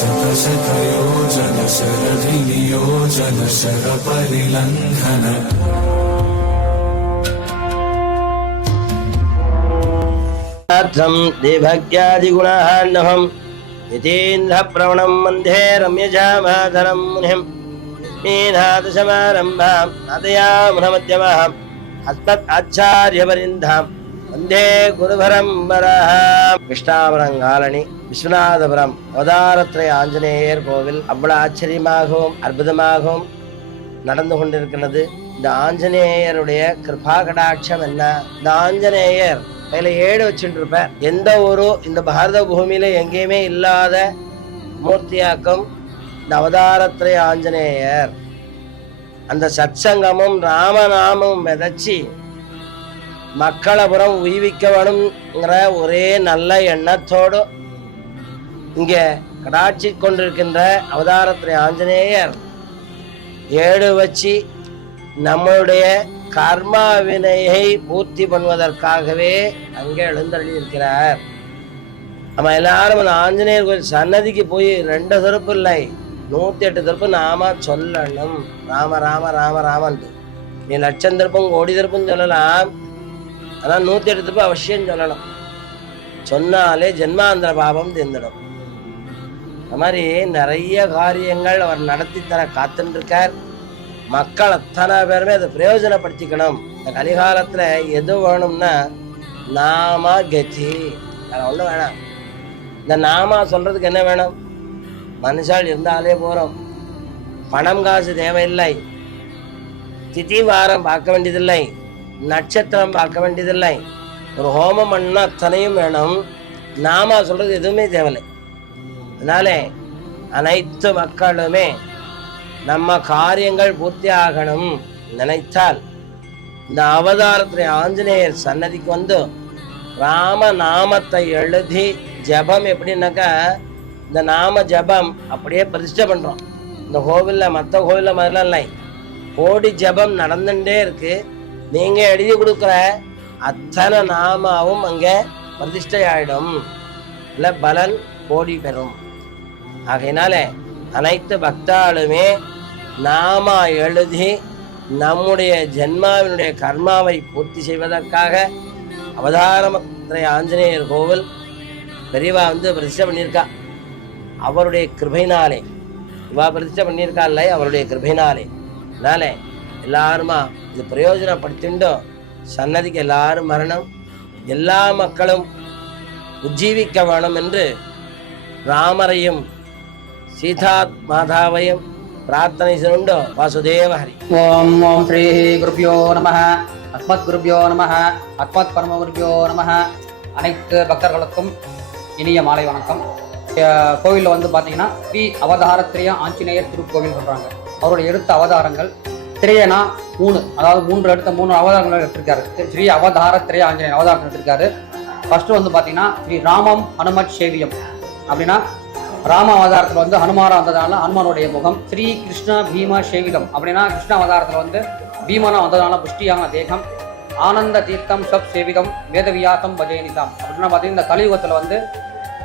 शतशतयोजन शरधिनियोजन शरपरिलङ्घन देभक्यादिगुणान्नहं यतीन्द्रप्रवणं वन्दे रम्यजामाधरं मुनिं मीनादशमारम्भां नादयामुनमध्यमाम् अस्मत् आचार्यपर्यन्तां वन्दे गुरुपरम्परां கிருஷ்ணாபுரங்காலனி விஸ்வநாதபுரம் அவதாரத்திரை ஆஞ்சநேயர் கோவில் அவ்வளவு ஆச்சரியமாகவும் அற்புதமாகவும் நடந்து கொண்டிருக்கிறது. இந்த ஆஞ்சநேயருடைய கிருபா கடாட்சம் என்ன? இந்த ஆஞ்சநேயர் கையில 7 வச்சுட்டு இருப்பார். எந்த ஒரு இந்த பாரத பூமியில எங்கேயுமே இல்லாத மூர்த்தியாக்கம் இந்த அவதாரத்திரை ஆஞ்சநேயர். அந்த சத்சங்கமும் ராமநாமமும் விதைச்சி மக்களை புறம் உய்விக்க வேணுங்கிற ஒரே நல்ல எண்ணத்தோடு இங்க கடாட்சி கொண்டிருக்கின்ற அவதாரத்திரை ஆஞ்சநேயர் 7 வச்சு நம்மளுடைய கர்மா வினையை பூர்த்தி பண்ணுவதற்காகவே அங்கே எழுந்தருளி இருக்கிறார். நம்ம எல்லாரும் அந்த ஆஞ்சநேயர் கோயில் சன்னதிக்கு போய் 2 திருப்பு இல்லை 108 திருப்பு நாம சொல்லணும். ராம ராம ராம ராமன். நீ லட்சம் திருப்பும் கோடி திருப்பும் சொல்லலாம், ஆனால் 108 திருப்பு அவசியம் சொல்லணும். சொன்னாலே ஜென்மாந்திர பாவம் தீர்ந்துடும். அந்த மாதிரி நிறைய காரியங்கள் அவர் நடத்தி தர காத்துருக்கார். மக்கள் அத்தனை பேருமே அதை பிரயோஜனப்படுத்திக்கணும். இந்த கலிகாலத்தில் எது வேணும்னா நாம கதி, வேற ஒன்றும் வேணாம். இந்த நாமா சொல்றதுக்கு என்ன வேணும்? மனுஷால் இருந்தாலே போகிறோம். பணம் காசு தேவையில்லை, திதி வாரம் பார்க்க வேண்டியதில்லை, நட்சத்திரம் பார்க்க வேண்டியதில்லை. ஒரு ஹோமம் பண்ணா அத்தனையும் வேணும். நாமா சொல்றது எதுவுமே தேவையில்லை. அதனால அனைத்து மக்களுமே நம்ம காரியங்கள் பூர்த்தி ஆகணும் நினைத்தால் இந்த அவதாரத்திலே ஆஞ்சநேயர் சன்னதிக்கு வந்து ராம நாமத்தை எழுதி ஜபம். எப்படின்னாக்கா இந்த நாம ஜபம் அப்படியே பிரதிஷ்டை பண்றோம். இந்த கோவிலில் மற்ற கோவிலில் மாதிரிலாம் இல்லை, கோடி ஜபம் நடந்துட்டே இருக்கு. நீங்க எழுதி கொடுக்குற அத்தனை நாமாவும் அங்கே பிரதிஷ்டை ஆயிடும், இல்லை பலன் கோடி பெறும். ஆகையினால அனைத்து பக்தாளுமே நாமா எழுதி நம்முடைய ஜென்மாவினுடைய கர்மாவை பூர்த்தி செய்வதற்காக அவதாரத்திரை ஆஞ்சநேயர் கோவில் பெரியவா பிரதிஷ்டை பண்ணியிருக்கா. அவருடைய கிருபையினாலே இவா பிரதிஷ்டை பண்ணியிருக்கா இல்லை, அவருடைய கிருபையினாலே. அதனால எல்லாருமா இது பிரயோஜனப்படுத்திண்டோ சன்னதிக்கு எல்லாரும் வரணும். எல்லா மக்களும் உஜ்ஜீவிக்க வேணும் என்று ராமரையும் சீதா மாதாவையும் பிரார்த்தனை செய்யுண்டோ. வாசுதேவ ஹரி. ஓம் ஓம் ஸ்ரீ குருப்யோ நம அஸ்மத் குருப்யோ நம அஸ்மத் பரம குருப்யோ நம. அனைத்து பக்தர்களுக்கும் இனிய மாலை வணக்கம். கோவிலில் பார்த்தீங்கன்னா ஸ்ரீ அவதாரத்திரைய ஆஞ்சநேயர் திருக்கோவில் சொல்கிறாங்க. அவருடைய எடுத்த அவதாரங்கள் திரையனா 3, அதாவது 3 எடுத்த 3 அவதாரங்கள் எடுத்திருக்காரு. ஸ்ரீ அவதாரத்திரைய ஆஞ்சநேயர் அவதாரம் எடுத்திருக்காரு. ஃபர்ஸ்ட் பார்த்தீங்கன்னா ஸ்ரீ ராமம் ஹனுமத் சேவியம். அப்படின்னா ராம அவதாரத்தில் ஹனுமாரா வந்ததுனால ஹனுமானுடைய முகம். ஸ்ரீ கிருஷ்ண பீமா சேவிதம். அப்படின்னா கிருஷ்ண அவதாரத்தில் பீமனா வந்ததுனால புஷ்டியான தேகம். ஆனந்த தீர்த்தம் சப் சேவிதம் வேதவியாசம் பஜயனிதம். அப்படின்னா பார்த்தீங்கன்னா இந்த கலியுகத்தில்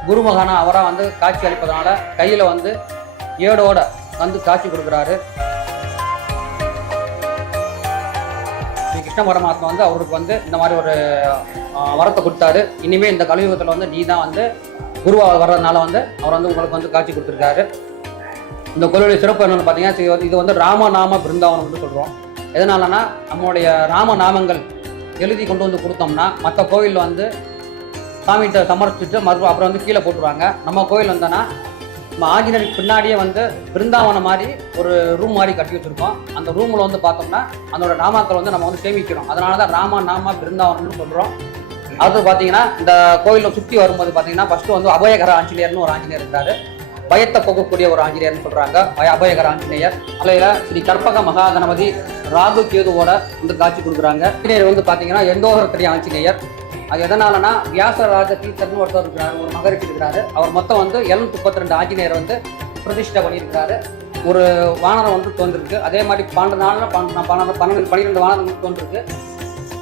குருமகனா அவராக காட்சி அளிப்பதனால கையில் ஏடோட காட்சி கொடுக்குறாரு. ஸ்ரீ கிருஷ்ண பரமாத்மா அவருக்கு இந்த மாதிரி ஒரு வரத்தை கொடுத்தாரு. இனிமேல் இந்த கலியுகத்தில் நீ தான் குருவாக வர்றதுனால அவர் உங்களுக்கு காட்சி கொடுத்துருக்காரு. இந்த கோயிலுடைய சிறப்பு என்னென்னு பார்த்தீங்கன்னா, இது ராமநாம பிருந்தாவனம் சொல்கிறோம். எதனாலனா நம்மளுடைய ராமநாமங்கள் எழுதி கொண்டு கொடுத்தோம்னா மற்ற கோயில் சாமிகிட்ட சமர்ப்பிச்சுட்டு அப்புறம் கீழே போட்டுருவாங்க. நம்ம கோயில் நம்ம ஆஞ்சநேயருக்கு பின்னாடியே பிருந்தாவனம் மாதிரி ஒரு ரூம் மாதிரி கட்டி வச்சுருக்கோம். அந்த ரூமில் பார்த்தோம்னா அதோட நாமாக்கள் நம்ம சேமிக்கிறோம். அதனால தான் ராமநாம பிருந்தாவனம்னு சொல்கிறோம். அது பார்த்தீங்கன்னா இந்த கோயிலில் சுற்றி வரும்போது பார்த்தீங்கன்னா ஃபர்ஸ்ட் அபயகர ஆஞ்சநேயர்னு ஒரு ஆஞ்சநேயர் இருக்காரு. பயத்தை போக்கக்கூடிய ஒரு ஆஞ்சநேயர்னு சொல்கிறாங்க, அபயகர ஆஞ்சநேயர். அதில் ஸ்ரீ கற்பக மகாகணபதி ராகு கேதுவோட காட்சி கொடுக்குறாங்க. ஆஞ்சநேயர் பார்த்தீங்கன்னா எந்தோகரத்திரிய ஆஞ்சநேயர். அது எதனாலனா வியாசராஜ தீர்த்தர்னு ஒருத்தர் இருக்கிறாரு, ஒரு மகரிஷி இருக்கிறாரு. அவர் மொத்தம் 732 ஆஞ்சநேயர் பிரதிஷ்டை பண்ணியிருக்கிறாரு. ஒரு வானரம் தோன்றிருக்கு. அதே மாதிரி 12 வானரம் தோன்றிருக்கு.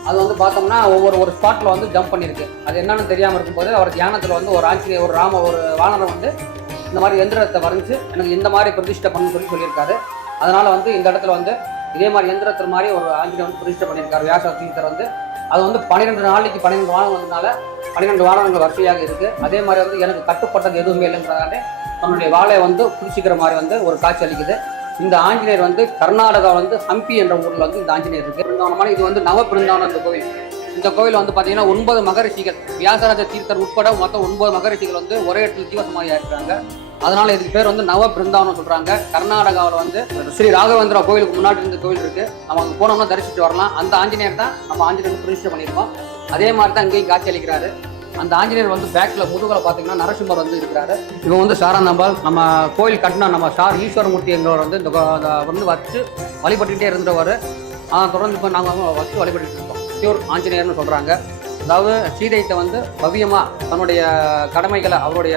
அது பார்த்தோம்னா ஒரு ஸ்பாட்டில் ஜம்ப் பண்ணியிருக்கு. அது என்னன்னு தெரியாமல் இருக்கும்போது அவர் தியானத்தில் ஒரு ஆஞ்சநேயர் ஒரு வானரம் இந்த மாதிரி எந்திரத்தை வரைஞ்சு எனக்கு இந்த மாதிரி பிரதிஷ்டை பண்ணு சொல்லியிருக்காரு. அதனால வந்து இந்த இடத்துல வந்து இதே மாதிரி எந்திரத்தில் மாதிரி ஒரு ஆஞ்சநேயர் வந்து பிரதிஷ்டை பண்ணியிருக்காரு. வியாச தீர்த்தர் வந்து அது வந்து 12 நாளைக்கு 12 வாரம் வந்ததுனால 12 வாரங்கள் வரிசையாக இருக்குது. அதே மாதிரி வந்து எனக்கு கட்டுப்பட்டது எதுவுமே இல்லைன்றதாலே தன்னுடைய வாழை வந்து குடிச்சிக்கிற மாதிரி வந்து ஒரு காட்சி அளிக்குது. இந்த ஆஞ்சநேயர் வந்து கர்நாடகா வந்து ஹம்பி என்ற ஊரில் வந்து இந்த ஆஞ்சநேயர் இருக்குது. பிருந்தாவனமான இது வந்து நவ பிருந்தாவனம் இந்த கோவில். இந்த கோவில் வந்து பார்த்தீங்கன்னா 9 மகரிஷிகள், வியாசராஜ தீர்த்தர் உட்பட மொத்தம் 9 மகரிஷிகள் வந்து ஒரே இடத்துல ஜீவசமாதியாக இருக்காங்க. அதனால இதுக்கு பேர் வந்து நவ பிருந்தாவனம் சொல்றாங்க. கர்நாடகாவில் வந்து ஸ்ரீ ராகவேந்திரா கோவிலுக்கு முன்னாடி இருந்த கோவில் இருக்கு. நம்ம அங்கே போனோம்னா தரிசிச்சுட்டு வரலாம். அந்த ஆஞ்சநேயர் தான் நம்ம ஆஞ்சநேயர் பிரதிஷ்டை பண்ணியிருக்கோம். அதே மாதிரி தான் இங்கேயும் காட்சி அளிக்கிறாரு. அந்த ஆஞ்சநேயர் வந்து பேக்கில் முதுகலை பார்த்தீங்கன்னா நரசிம்மர் வந்து இருக்கிறாரு. இவங்க வந்து சாரானம்பாள் நம்ம கோயில் கட்டினா நம்ம ஈஸ்வரமூர்த்தி எங்களோட வந்து இந்த வந்து வச்சு வழிபட்டுக்கிட்டே இருந்தவர். தொடர்ந்து இப்போ நாங்கள் வச்சு வழிபட்டு இருக்கோம். பியூர் ஆஞ்சநேயர்னு சொல்கிறாங்க. அதாவது சீதைத்தை வந்து பவ்யமாக தன்னுடைய கடமைகளை அவருடைய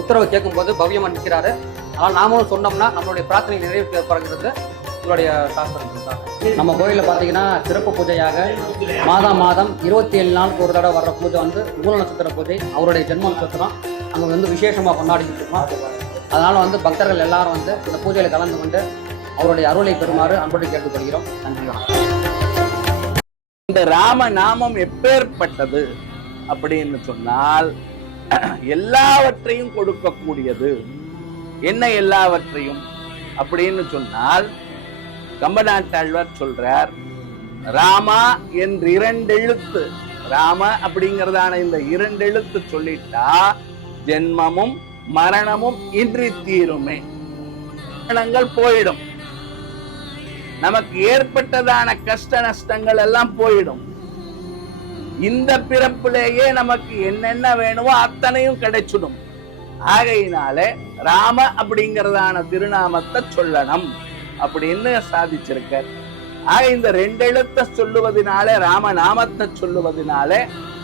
உத்தரவை கேட்கும்போது பவ்யமாக நிற்கிறாரு. ஆனால் நாமளும் சொன்னோம்னா நம்மளுடைய பிரார்த்தனை நிறைவேற்றப்படுகிறது இவருடைய சாஸ்திரம். நம்ம கோயிலில் பார்த்தீங்கன்னா சிறப்பு பூஜையாக மாதம் 27 நாளுக்கு ஒரு தடவை வர்ற பூஜை வந்து மூல நட்சத்திர பூஜை. அவருடைய ஜென்ம நட்சத்திரம் அங்கே வந்து விசேஷமாக கொண்டாடிக்கிட்டு இருக்கோம். அதனால் வந்து பக்தர்கள் எல்லாரும் வந்து இந்த பூஜையில் கலந்து கொண்டு அவருடைய அருளை பெறுமாறு அன்போடு கேட்டுக்கொள்கிறோம். நன்றி. இந்த ராம நாமம் எப்பேற்பட்டது அப்படின்னு சொன்னால் எல்லாவற்றையும் கொடுக்கக்கூடியது. என்ன எல்லாவற்றையும் அப்படின்னு சொன்னால் கம்பநாட்டாழ்வார் சொல்றார், ராமா என்று 2 எழுத்து, ராம அப்படிங்கிறதான இந்த 2 எழுத்து சொல்லிட்டா ஜென்மமும் மரணமும் இன்றி தீருமே. மரணங்கள் போயிடும், நமக்கு ஏற்பட்டதான கஷ்ட நஷ்டங்கள் எல்லாம் போயிடும். இந்த பிறப்பிலேயே நமக்கு என்னென்ன வேணுமோ அத்தனையும் கிடைச்சிடும். ஆகையினாலே ராம அப்படிங்கிறதான திருநாமத்தை சொல்லணும் அப்படின்னு சாதிச்சிருக்கார். ஆக இந்த 2 எழுத்தை சொல்லுவதனாலே, ராம நாமத்தை சொல்லுவதனாலே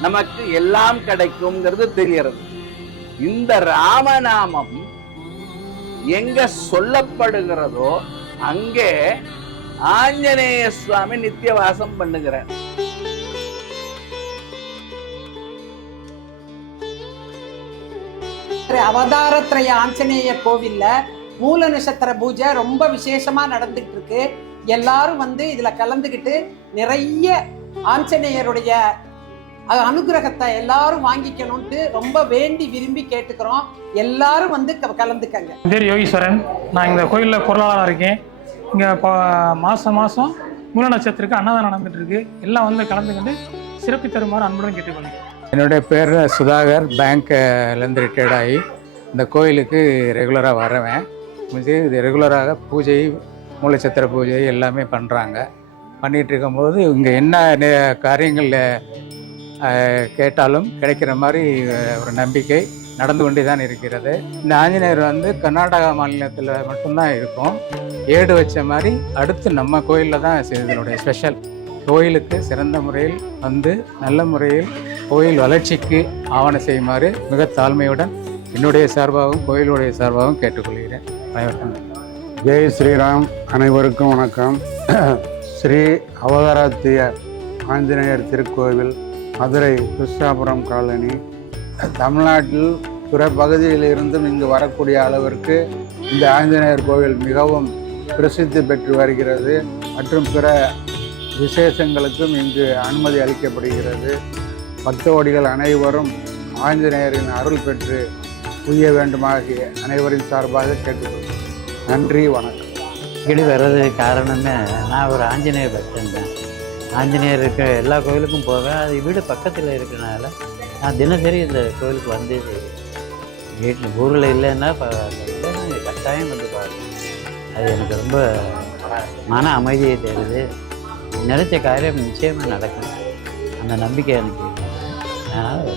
நமக்கு எல்லாம் கிடைக்கும்ங்கிறது தெரிகிறது. இந்த ராமநாமம் எங்க சொல்லப்படுகிறதோ அங்கே ஆஞ்சநேய சுவாமி நித்தியவாசம் பண்ணுகிறார். அவதாரத்ரய ஆஞ்சநேய கோவில்ல மூல நட்சத்திர பூஜை ரொம்ப விசேஷமா நடந்துட்டு இருக்கு. எல்லாரும் வந்து இதுல கலந்துக்கிட்டு நிறைய ஆஞ்சநேயருடைய அனுகிரகத்தை எல்லாரும் வாங்கிக்கணும்ட்டு ரொம்ப வேண்டி விரும்பி கேட்டுக்கிறோம். எல்லாரும் வந்து கலந்துக்கங்க. பேர் யோகீஸ்வரன். நான் இந்த கோயிலில் பொருளாளராக இருக்கேன். இங்கே மாதம் மூல நட்சத்திரத்துக்கு அன்னதானம் நடந்துட்டு இருக்கு. எல்லாம் வந்து கலந்துக்கிட்டு சிறப்பு தருமாறு அன்புடன் கேட்டுக்கொள்கிறேன். என்னுடைய பேர் சுதாகர். பேங்க்லேருந்து ரிட்டையர்ட் ஆகி இந்த கோயிலுக்கு ரெகுலராக வரவேன். இது ரெகுலராக பூஜை, மூலச்சத்திர பூஜை எல்லாமே பண்ணுறாங்க. பண்ணிகிட்டு இருக்கும்போது இங்கே என்ன காரியங்கள் கேட்டாலும் கிடைக்கிற மாதிரி ஒரு நம்பிக்கை நடந்து கொண்டே தான் இருக்கிறது. இந்த ஆஞ்சநேயர் வந்து கர்நாடகா மாநிலத்தில் மட்டும்தான் இருக்கும். ஏடு வச்ச மாதிரி அடுத்து நம்ம கோயிலில் தான் இதனுடைய ஸ்பெஷல். கோயிலுக்கு சிறந்த முறையில் வந்து நல்ல முறையில் கோயில் வளர்ச்சிக்கு ஆவணம் செய்யுமாறு மிக தாழ்மையுடன் என்னுடைய சார்பாகவும் கோயிலுடைய சார்பாகவும் கேட்டுக்கொள்கிறேன். அனைவருக்கும் ஜெய் ஸ்ரீராம். அனைவருக்கும் வணக்கம். ஸ்ரீ அவதாரத்திய ஆஞ்சநேயர் திருக்கோவில், மதுரை கிருஷ்ணாபுரம் காலனி. தமிழ்நாட்டில் பிற பகுதியில் இருந்தும் இங்கு வரக்கூடிய அளவிற்கு இந்த ஆஞ்சநேயர் கோவில் மிகவும் பிரசித்தி பெற்று வருகிறது. மற்றும் பிற விசேஷங்களுக்கும் இங்கு அனுமதி அளிக்கப்படுகிறது. பக்தோடிகள் அனைவரும் ஆஞ்சநேயரின் அருள் பெற்று உய்ய வேண்டுமாகிய அனைவரின் சார்பாக கேட்டுக்கொள்கிறேன். நன்றி, வணக்கம். இடி வர்றதுக்கு காரணமே, நான் ஒரு ஆஞ்சநேயர் பக்தன் தான். ஆஞ்சநேயர் இருக்க எல்லா கோயிலுக்கும் போவேன். அது வீடு பக்கத்தில் இருக்கிறனால நான் தினசரி இந்த கோயிலுக்கு வந்தே செய்வேன். வீட்டில் ஊரில் இல்லைன்னா கட்டாயம் வந்து பார்ப்பேன். அது எனக்கு ரொம்ப மன அமைதியை தருது. நினைச்ச காரியம் நிச்சயமாக நடக்கும். அந்த நம்பிக்கை எனக்கு. அதனால்